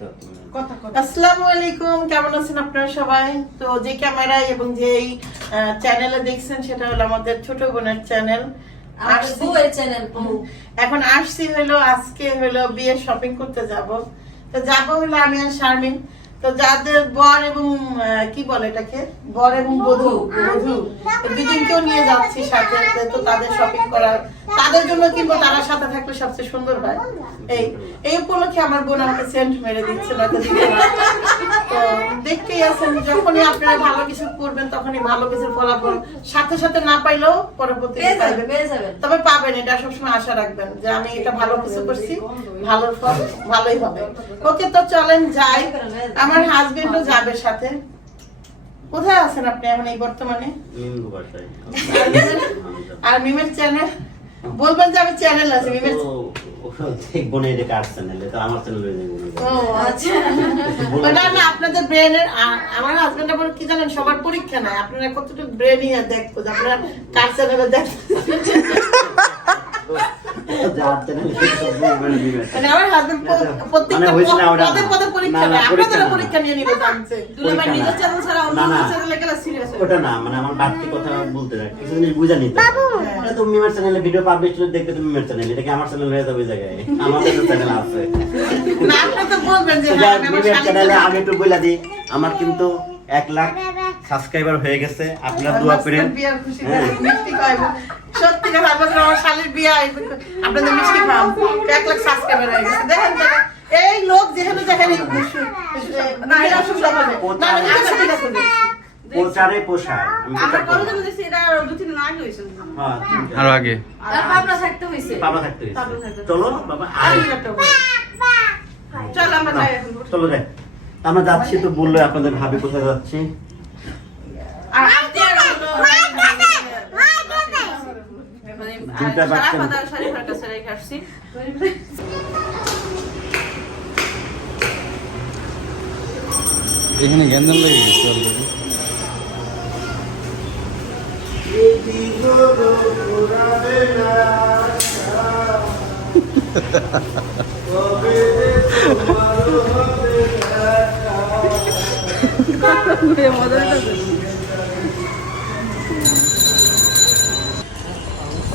দাও তুমি। আসসালামু আলাইকুম কেমন আছেন আপনারা সবাই? তো যে ক্যামেরায় এবং যে চ্যানেলে দেখছেন সেটা হলো আমাদের ছোট বোনের চ্যানেল এখন আসছি হলো আজকে হলো বিয়ে শপিং করতে যাব। তো যাব হলো আমি আর শারমিন। তো যাদের বর এবং কি বলে এটাকে? বর এবং বধূ বধূ। দুজনকেও নিয়ে যাচ্ছি সাথে তো তাদের শপিং করার তাদের জন্য কিনবো তারা সাথে থাকলে সবচেয়ে সুন্দর হয়। এই এই উপলক্ষে আমার বোন আমাকে সেন্ট মেরে দিচ্ছে না তো দেখতেই আছেন যখনই আপনারা ভালো কিছু করবেন তখনই ভালো কিছুর ফলাফল সাথে সাথে না পাইলেও যাবেন। তবে পাবেন এটা সবসময় আশা রাখবেন যে আমি এটা ভালো কিছু করছি ভালো ফল ভালোই হবে। ওকে তো চলেন যাই। আমার হাজবেন্ডও যাবে সাথে। কোথায় আছেন আপনি এখন এই বর্তমানে? আর মিমের চ্যানেল বলবেন যে আমি চ্যানেল আছে মিমের আমার আপনাদের ব্রেনের আমার হাজবেন্ড আবার কি জানেন সবার পরীক্ষা নাই। আপনারা কতটুকু ব্রেন ইয়ে দেখব আপনারা কার চ্যানেলে যার channel, সেটা সব বলবেন দিবেন। মানে আমার প্রত্যেকটা মানে হয়েছে না ওটা? পদে পদে পরীক্ষা না, না, নেয়। পরীক্ষা আপনাদের পরীক্ষা নিয়ে নিবে জানছে। দুলাভাই নিজের চ্যানেল ছাড়া অন্য না, না। চ্যানেলে গেলে সিরিয়াস ওটা না মানে আমার বাড়তি কথা বলতে না কিছু জিনিস বুঝে নিতে মানে তুমি মিমের চ্যানেলে ভিডিও পাবলিশ করে দেখতে তুমি মিমের চ্যানেল এটা কি আমার চ্যানেল হয়ে যাবে ওই জায়গায়? আমাদের চ্যানেল আছে। না আপনি তো বলবেন যে হ্যাঁ, আমার চ্যানেলে চ্যানেলে- আমি একটু বলে দিই আমার কিন্তু এক লাখ সাবস্ক্রাইবার হয়ে গেছে। আপনারা দোয়া করেন। সত্যি কথা আমার শালীর বিয়ে আপনাদের মিষ্টি খাওয়াম এক লাখ সাবস্ক্রাইবার হয়ে গেছে। দেখেন এই লোক যেখানে যেখানে না এটা অসুবিধা হবে। না না ঠিক আছে। প্রচারে পোষায় আমি আমরা প্রচার কবে করব। এটা দু তিন দিন আগে হয়েছে হ্যাঁ, তিনটে। আগে। আর পাবনা থাকতে হইছে বাবা থাকতে হয়েছে। বাবা থাকতে হয়েছে। চলো বাবা আর আমি একটা বলি। চল আমরা যাই এখন। চলো যাই। আমরা যাচ্ছি তো বলল আপনাদের ভাবি কোথায় যাচ্ছি। আর আজকে আর হলো মানে দুইটা বাচ্চা- এখানে গ্যাঞ্জাম লেগে গেছে অলরেডি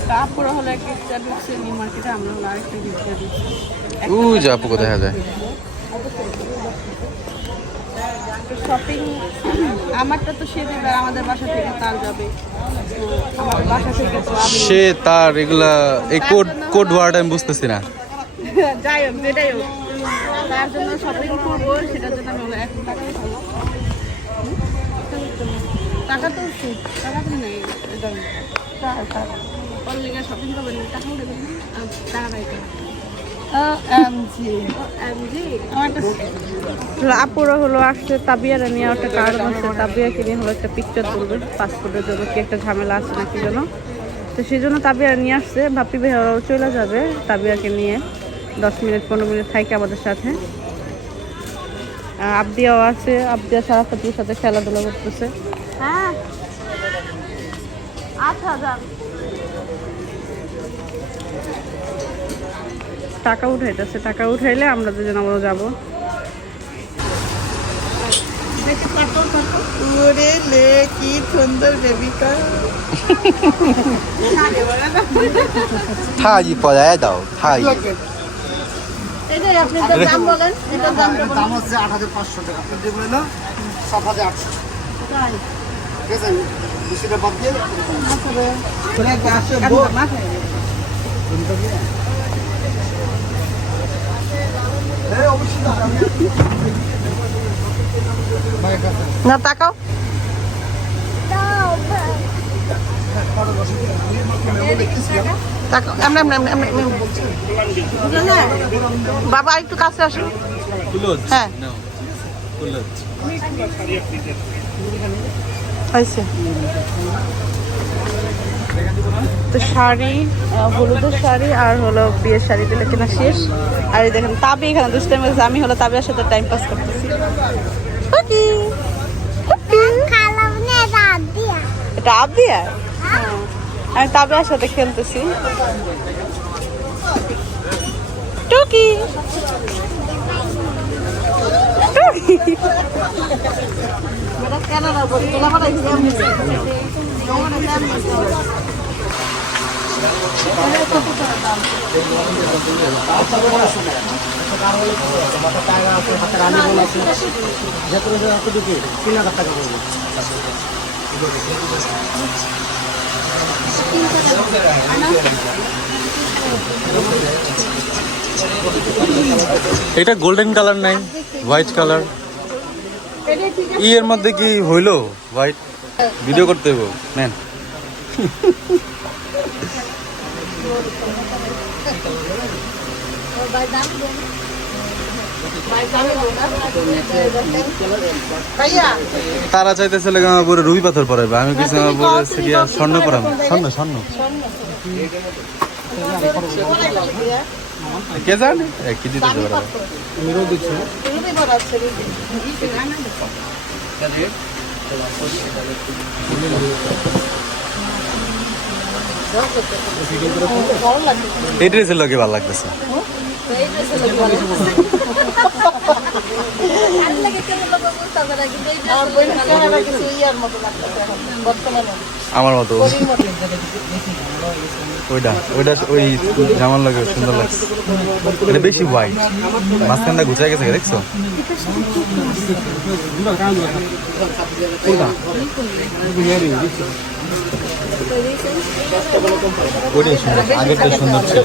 কাপড় হলো একটা গিফট ঢুকছে নিউ মার্কেটে আমরা হলো আরেকটা গিফট ঢুকছে উই যে আপুকে দেখা যায় শপিং আমারটা তো সে দেবে আমাদের বাসা থেকে তার যাবে। আমার বাসা থেকে তো আমি সে তার এগুলা এই কোড কোড ওয়ার্ড আমি বুঝতেছি না। যাই হোক যেটাই হোক। তার জন্য শপিং করব সেটার জন্য আমি হলো টাকা টাকা তো টাকা তো নেই ওর লিগে শপিং করবেন টাকা উঠে দেবেন টাকা নাই তো। এমজি এমজি আপুরা হলো আসছে তাবিয়ারা নিয়ে একটা কার্ড আছে তাবিয়াকে নিয়ে হলো একটা পিকচার তুলবে পাসপোর্টের জন্য কি একটা ঝামেলা আছে নাকি যেন তো সেই জন্য তাবিয়ারা নিয়ে আসছে ভাপি ভাইয়ারাও চলে যাবে তাবিয়াকে নিয়ে দশ মিনিট পনেরো মিনিট থাইকে আমাদের সাথে। আবদিয়াও আছে আবদিয়া সারাফাতির সাথে খেলাধুলা করতেছে। হ্যাঁ। আচ্ছা টাকা উঠাইতেছে টাকা উঠাইলে আমরা দুজন আমরা যাব। ওরে লে কি সুন্দর বেবিকা থাই পজায় দাও থাই। এটাই আপনি এটার দাম বলেন দাম হচ্ছে টাকা। আপনি বাদ দিয়ে। ভাইয়ের কাছে। না তাকাও। বাবা একটু কাছে আসুন হ্যাঁ। হয়েছে। তো শাড়ি হলুদের শাড়ি আর হলো বিয়ের শাড়ি দিলে কেনা শেষ। আর এই দেখেন তাবি এখানে দুষ্টাইম করছে আমি হলো তাবিয়ার সাথে টাইম পাস করতেছি। এটা আবিয়া আমি তাবিয়ার সাথে খেলতেছি। টুকি। এটা গোল্ডেন কালার নাই হোয়াইট কালার ইয়ের মধ্যে কি হইল? হোয়াইট ভিডিও করতে হইব, নেন। তারা চাইতেছিল পরে রুবি পাথর পরাবে আমি কিছু স্বর্ণ পরাবো স্বর্ণ স্বর্ণ। কে জানে? এক কেজি দিতে এই ড্রেসের লোকে ভালো লাগতেছে। আমার মতো। ওইটা ওইটা ওই জামার লাগে সুন্দর লাগছে। এটা বেশি হোয়াইট মাঝখানটা গুছাই গেছে, দেখছ? ওইটাই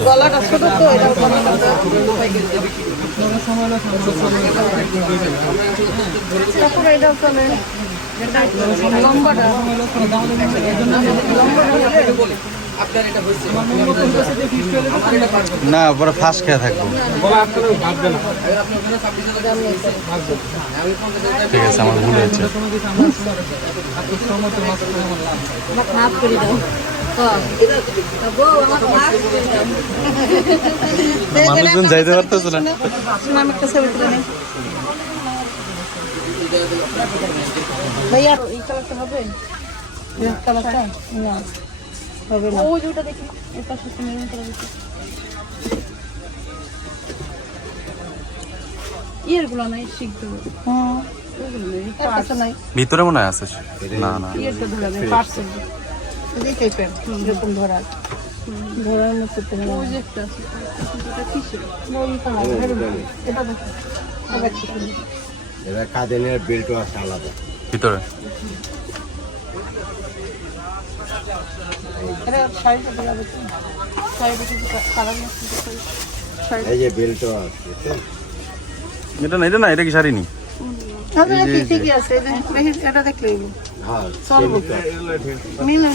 গলাটা ছোট তো এটা তারপরে এটাও চলে লম্বাটা না পরে ফাঁস খেয়ে থাকব। ঠিক আছে আমার ভুল হয়েছে। মানুষজন যাইতে পারতেছে না। ভাইয়া এই কালারটা হবে? এই কালারটা না। হবে না। ওই দুটো দেখি। এর পাশে একটা মেরুন কালার ইয়েরগুলো নাই ভিতরে মনে হয় আছে। না না। ধরে ধরার মতো এটা দেখো। বেল্টও আছে আলাদা। ভিতরে এটা শাড়িটা দেওয়া যাবে তো? শাড়িটা কিছু কালার মতো শাড়ি এই যে আছে এটা না এটা না এটা কি শাড়ি নি? ঠিকই আছে এই যে, দেখি, এটা দেখলেই হ্যাঁ মিলে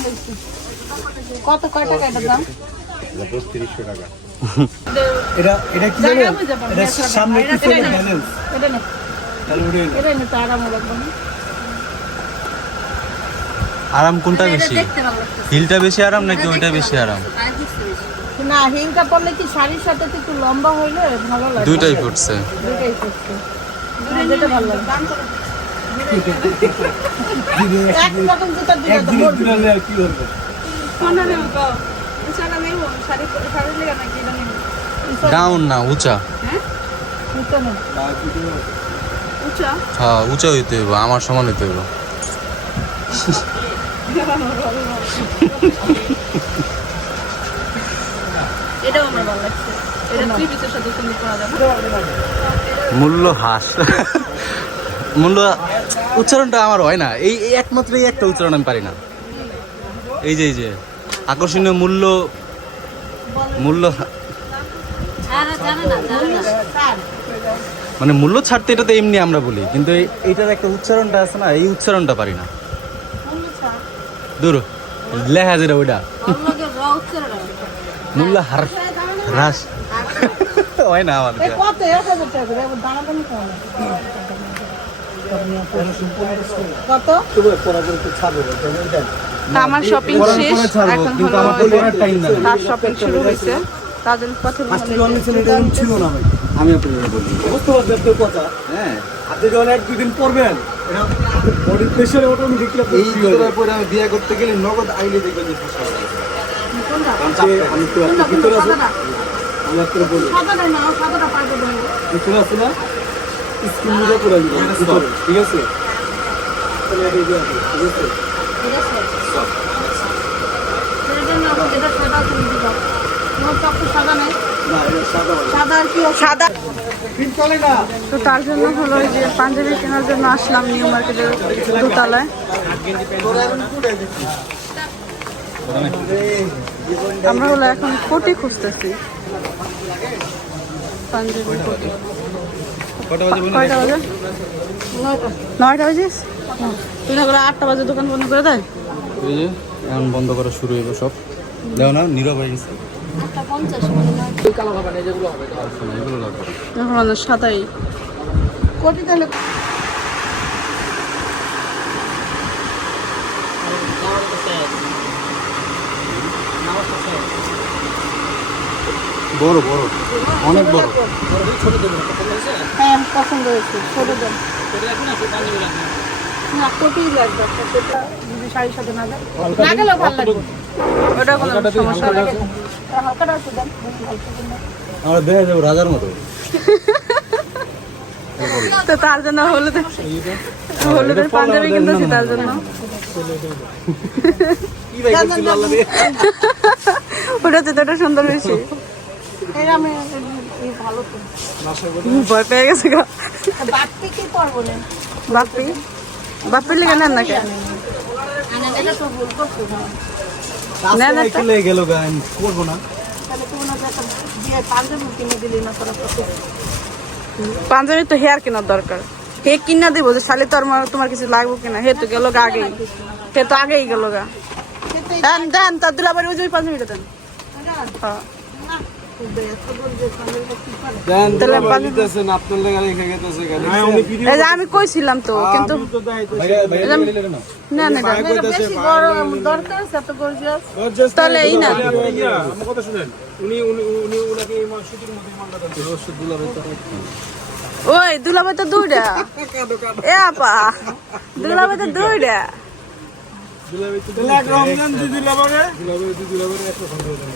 কত কয় টাকা এটার দাম? টাকা। এটা এটা কি জানেন এটা সামনে ব্যালেন্স এটা নে। আরাম লাগবে আরাম কোনটা বেশি? হিলটা বেশি আরাম নাকি ওইটা বেশি আরাম? না হিলটা পরলে কি শাড়ির সাথে তো একটু লম্বা হইলে ভালো লাগে? দুইটাই ফুটছে দুইটাই করছে যেটা ভালো লাগে। এক রকম জুতা দুইটা তো পরবে। কি করবে কোনটা নেব তো। শাড়ি নেব। শাড়ি শাড়ি লেগে নাকি ডাউন না উঁচা। জুতা নেই। উঁচা? হ্যাঁ উঁচা হইতে হইব আমার সমান হইতে হইব। এটাও আমার ভালো লাগছে। এটা থ্রি পিসের সাথে সুন্দর করা যাবে? মূল্য হ্রাস। মূল্য উচ্চারণটা আমার হয় না। এই একমাত্র এই একটা উচ্চারণ আমি পারি না। এই যে এই যে আকর্ষণীয় মূল্য মূল্য হা- আর জানে না জানে। না মানে মূল্য ছাড়তে এটা তো এমনি আমরা বলি কিন্তু এই- এইটার একটা উচ্চারণটা আছে না এই উচ্চারণটা পারি না। দূর লেখা যেটা ওইটা অন্যকে র উচ্চারণ হবে। মূল্য হার হ্রাস। হয় না আমার শপিং শেষ এখন হলো আমার পড়ার টাইম না। তার শপিং শুরু হয়েছে। তাদের পথে ছিল না আমি আপনাদের বলি। বুঝতে পারছি কথা? হ্যাঁ। আপনি যখন এক দুই দিন পরবেন প্রেশারে অটোমেটিকলি আপনার ফ্রি পরে আমি বিয়ে করতে গেলে নগদ আইলে দেখবেন যে ফসল আমি তো ভিতরে আছে। আমি আপনার বলি সাদাটা না। সাদাটা পাইতে ভিতরে আছে না? স্কিন মিলে করে ভিতরে, ঠিক আছে? তাহলে এটা দিয়ে রাখো, ঠিক আছে? যেটা সাদা তুমি দিবা। তোমার চক্র সাদা নেই। সাদা তো তার জন্য হলো যে পাঞ্জাবি কেনার জন্য আসলাম নিউ মার্কেটের দোতলায়? আমরা হলো এখন কোটি খুঁজতেছি। পাঞ্জাবি কোটি। বাজে কয়টা বাজে? নয়টা। বাজিস তুই করে আটটা বাজে দোকান বন্ধ করে দেয় এখন বন্ধ করা শুরু হইব সব। দেখো না নীরব হয়ে গেছে। সাতাই কোটি তাহলে বড় বড় অনেক বড় হ্যাঁ পছন্দ হয়েছে ছোট দেন না কোটি লাগবে, সেটা যদি শাড়ির সাথে না দেয়। না গেলেও ভালো লাগবে। ওটা কোনো সমস্যা নেই। হালকাটা একটু দেন আমরা দেখা যাব রাজার মতো। তো তার জন্য হলুদের হলুদের পাঞ্জাবি কিনতেছি তার জন্য। ওটা তো ওটা সুন্দর বেশি। এই আমি এই ভালো তো। ভয় পেয়ে গেছে গা। বাড়তি কি করব না? বাপ্পি বাপ্পির লেগে নেন না না নেন গেল গান করব না। পাঞ্জাবি তো হেয়ার কেনার দরকার। হে কিনা দিব যে শালি তো তোমার কিছু লাগবো কিনা? হে তো গেল গা আগেই। হে তো আগেই গেল গা। দেন দেন তার দুলাবাড়ি ওই পাঞ্জাবিটা দেন। হ্যাঁ। আমি কইছিলাম তো কিন্তু না তাহলে এই ইয়া অবশ্যই দুলাবে তো ওই দুলাবাই তো দুইটা এ আপা দুলাবাই তো দুইটা দুলাবে তো এক রমজান দি দিলাবারে দুলাবে দি দিলাবারে এত সুন্দর দেন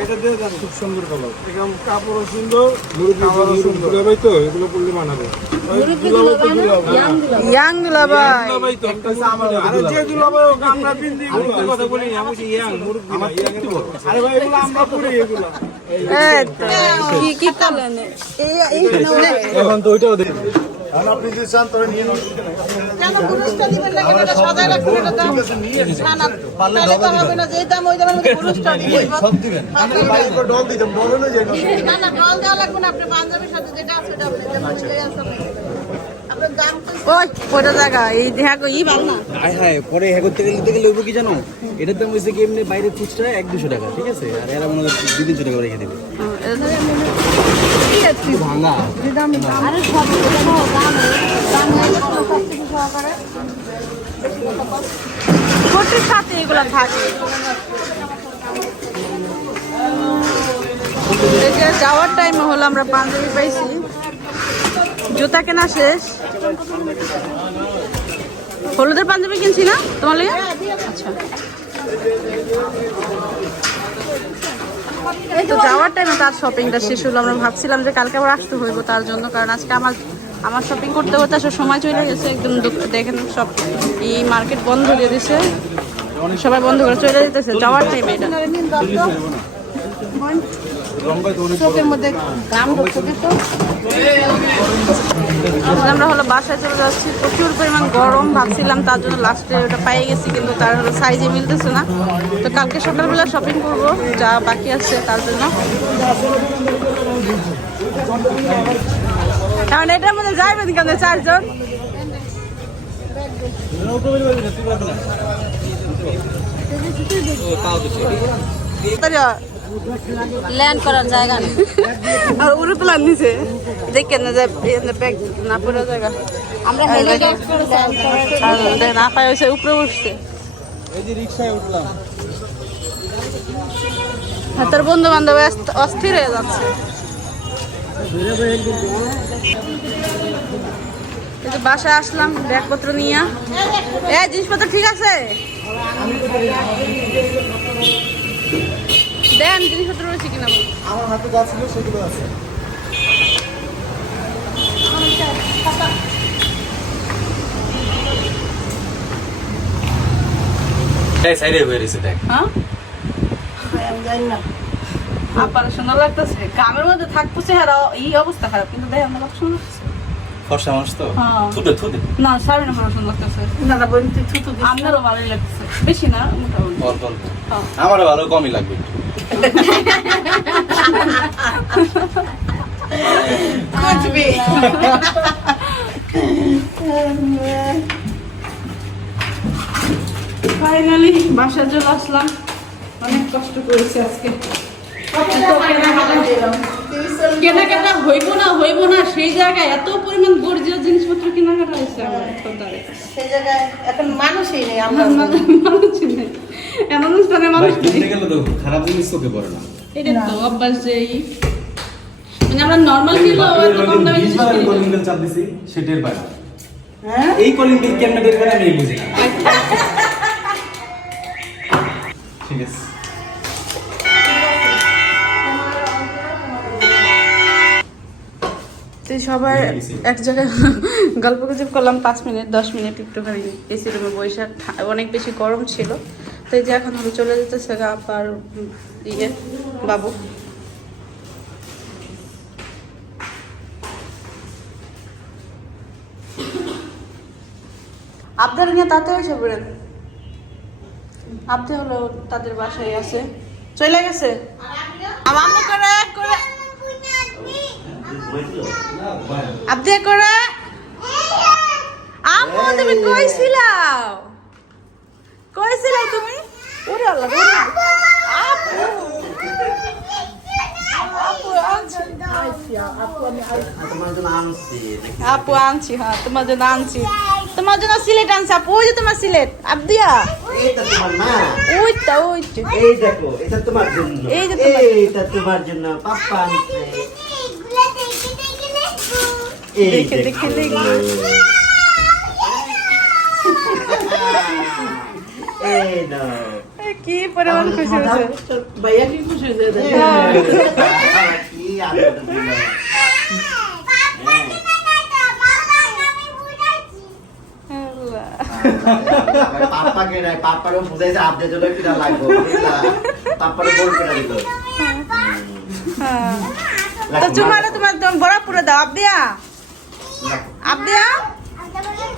এটা দিয়ে দেন। খুব সুন্দর কালার। একদম কাপড়ও সুন্দর মুরগি সুন্দর। দুলাবে তো এগুলো পড়লে মানাবে। দুলাবে তো দুলাবে ইয়াং দুলাবাই দুলাবে আরে যে দুলাবে ওকে আমরা পিন্দি কথা বলি আমি ইয়াং মুরগি আমার থেকে বড় আরে ভাই এগুলো আমরা পড়ি এগুলো। কি কি করলেন এই এই এখন তো ওইটাও দেখি আপনি যে চান তোরা নিয়ে নাও। কেন পুরুষটা দিবেন না কেন? এটা সাজায় রাখবেন এটা দাম। না না তাহলে তো হবে না যে দাম ওই দামের মধ্যে পুরুষটা দিবেন। সব দিবেন। ডল দিতাম ডল হয়ে যায় না না ডল দেওয়া লাগবে না আপনি পাঞ্জাবির সাথে যেটা আছে এটা আপনি যেটা যেটাই আছে আপনি- আপনার দাম ওই ওটা জায়গা? এই দেখা কই ভালো না। হায় হায় পরে হ্যাঁ করতে গেলে দিতে গেলে হইব কি জানো? এটার দাম হয়েছে কি এমনি বাইরে খুচরা এক দুশো টাকা ঠিক আছে? আর এরা মনে হয় দুই তিনশো টাকা রেখে দেবে। ভাঙা। আরে সব দাম দাম সহকারে কোটির সাথে এগুলা থাকে। যাওয়ার টাইমে হলো আমরা পাঞ্জাবি পাইছি। জুতা কেনা শেষ। হলুদের পাঞ্জাবি কিনছি না তোমার লেগে? আচ্ছা। তো যাওয়ার টাইমে তার শপিংটা শেষ হলো। আমরা ভাবছিলাম যে কালকে আবার আসতে হইব তার জন্য, কারণ আজকে আমার আমার শপিং করতে করতে আসলে সময় চলে গেছে একদম দেখেন সব এই মার্কেট বন্ধ দিয়ে দিছে। সবাই বন্ধ করে চলে যেতেছে যাওয়ার টাইম এটা। দাম আমরা হলো বাসায় চলে যাচ্ছি। প্রচুর পরিমাণ গরম ভাবছিলাম তার জন্য লাস্টে ওটা পাই গেছি কিন্তু তার হলো সাইজে মিলতেছে না। তো কালকে সকালবেলা শপিং করব যা বাকি আছে তার জন্য। কারণ এটার মধ্যে যাইবেন কেন চারজন? ল্যান্ড করার জায়গা নেই। আর উড়ে তোলার নিচে দেখেন না যে ব্যাগ না পড়ে জায়গা। আমরা দেখেন আপায় হয়েছে উপরে উঠছে এই যে রিক্সায় উঠলাম। তোর বন্ধু বান্ধব অস্থির হয়ে যাচ্ছে। বাসায় আসলাম ব্যাগপত্র নিয়ে। এ জিনিসপত্র ঠিক আছে? দেন জিনিসপত্র রয়েছে কিনা আমার হাতে যা ছিল সেগুলো আছে। সাইডে হয়ে রয়েছে দেখ। হ্যাঁ? আমি জানি না। আপার সুন্দর লাগতেছে। গ্রামের মধ্যে থাকব চেহারা এই অবস্থা খারাপ কিন্তু দেখেন সুন্দর লাগতেছে। ফর্সা মানুষ তো? হ্যাঁ। থুতে থুতে? না সামনে আমার সুন্দর লাগতেছে। না না তুই থুতু দিস। না। ভালোই লাগতেছে। বেশি না মোটামুটি। অল্প অল্প হ্যাঁ। আমারও ভালো কমই লাগবে ফাইনালি বাসার জন্য আসলাম। অনেক কষ্ট করেছি আজকে। কেনাকাটা হইব না হইব না সেই জায়গায় এত পরিমাণ গর্জীয় জিনিসপত্র কেনাকাটা হয়েছে আমার সেই জায়গায় এখন মানুষই নেই আমরা আমার মানে নেই। এমন স্থানে মানুষ গেলে তো খারাপ জিনিস চোখে পড়ে না। এটা তো অভ্যাস যে এই মানে আমরা নর্মাল কিনলেও এত কম দামে জিনিস কিনি। না। চাপ দিছি সেটার পায় হ্যাঁ? এই কলিং বিল কেমনে বের করে আমি বুঝি না। তো সবাই এক জায়গায় গল্প গুজব করলাম পাঁচ মিনিট দশ মিনিট একটুখানি এসি রুমে ঠা- অনেক বেশি গরম ছিল। তো এই যে এখন হলো চলে যেতেছে গা আপার ইয়ে বাবু। আপনার নিয়ে তাতে হয়েছে বলেন আপনি হলো তাদের বাসায় আছে। চলে গেছে? আমার করে করে আপনি করে? আম্মু তুমি কইছিলাও। কইছিলাও তুমি? ওরে আল্লাহ আপু আপু আনছি হ্যাঁ তোমার জন্য আনছি। তোমার জন্য সিলেট আনছি আপু ওই যে তোমার সিলেট। আবদিয়া। এটা তোমার না ওই তো ওই তো এই দেখো এটা তোমার জন্য। এই যে তোমার- জন্য। পাপ্পা আনছে। দেখে দেখে। দেখে কি পরিমাণ খুশি হয়েছে। ভাইয়া কি খুশি হয়ে যায় কি আদর দিল। আল্লাহ। পাপ্পাকে নাই পাপ্পারও বুঝাইছে আপনার জন্য কিনা লাগবে বুঝলা? বল করে দিল। তো তোমার তোমার বড় পুরো দাও আবদিয়া। আবদিয়া?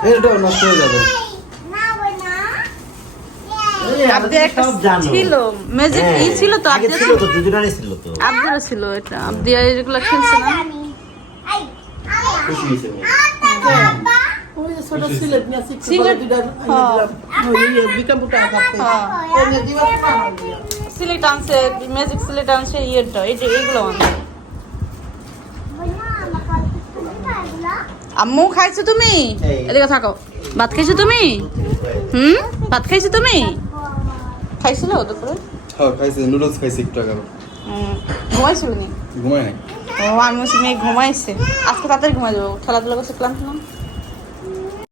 এটা নষ্ট হয়ে যাবে। আবদিয়া একটা সব জানো। ছিল। ম্যাজিক হ্যাঁ, ই ছিল তো আগে ছিল তো দুজনেরই ছিল তো। আবদিয়া ছিল এটা। আবদিয়া এগুলো খেলছে না? খুশি হয়েছে। মেয়ে। ওই যে ছোট সিলেট আনছে ম্যাজিক সিলেট আনছে ইয়েটা এটা এগুলো আনছে। আম্মু খাইছো তুমি। এদিকে থাকো। ভাত খাইছো তুমি? হুম? ভাত খাইছো তুমি? খাইছিল দুপুরে? হ্যাঁ খাইছি। নুডলস খাইছি একটু আগে ঘুমাইছিল নি? ঘুমাই নাই। ও আমি মেয়ে ঘুমাইছে। আজকে তাড়াতাড়ি ঘুমাই যাব। খেলাধুলা করছে ক্লান্ত না?